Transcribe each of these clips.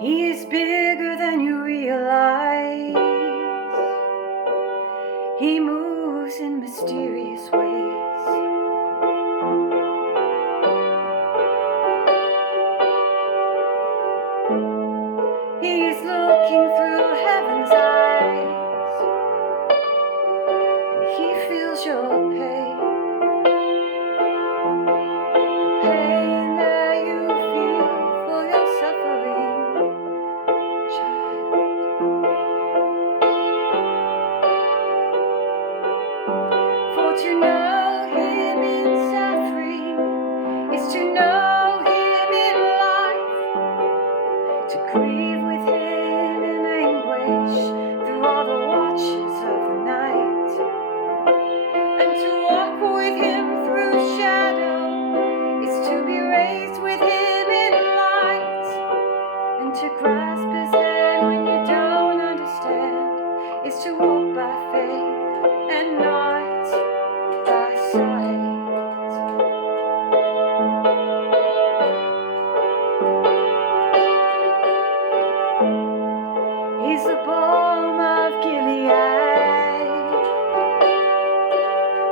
He is bigger than you realize. He moves in mysterious ways. He is looking through heaven's eyes, and he feels your pain. The pain that you feel for your suffering child. For to know him in suffering is to know him in life, to grieve with him in anguish through all the watches of the night, and to walk with him through shadow is to be raised with him in light, and to grasp his hand when you don't understand is to walk by faith and not by sight. He's the balm of Gilead,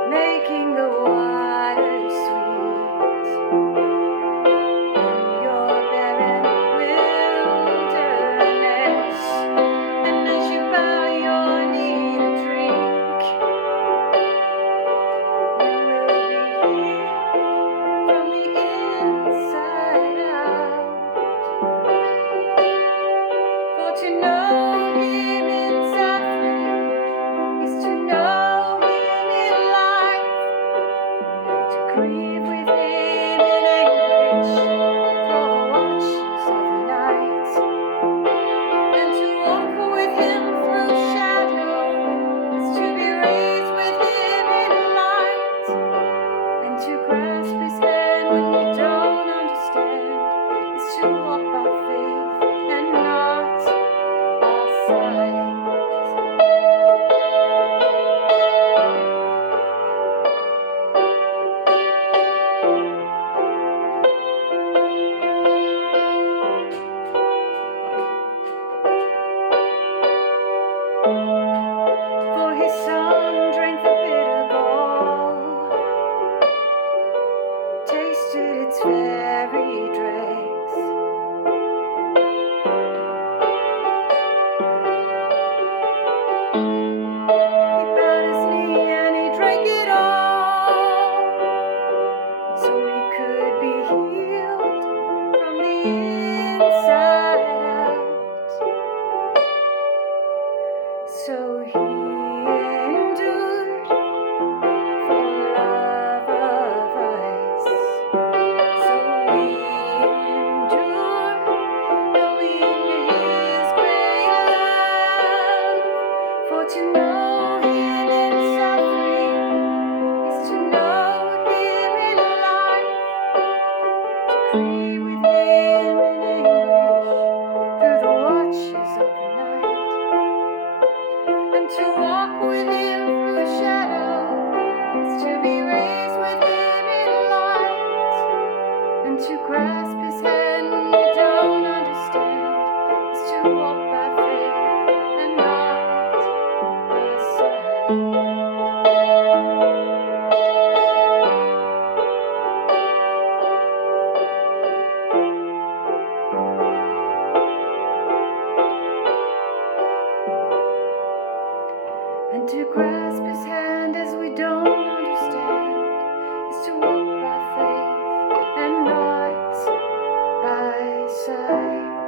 making the water sweet in your barren wilderness. And as you bow your knee to drink, you will be healed from the inside out. For to know him in suffering is to know him in life, to grieve with him in anguish for the watches of the night, and to walk with him through shadow is to be raised with him in light, and to grasp his hand when you don't understand is to walk by faith and not by sight. For his son drank the bitter gall, tasted its very dregs. He bowed his knee and he drank it all, so he could be healed from the inside out. So he endured for love of us. So we endure, knowing his great love. For to know him in suffering is to know him in life, to grieve with him in anguish through the watches of the night, and to walk with him through shadow is to be raised with him in light, and to grasp his hand when you don't understand is to walk by faith and not by sight. And to grasp his hand as we don't understand is to walk by faith and not by sight.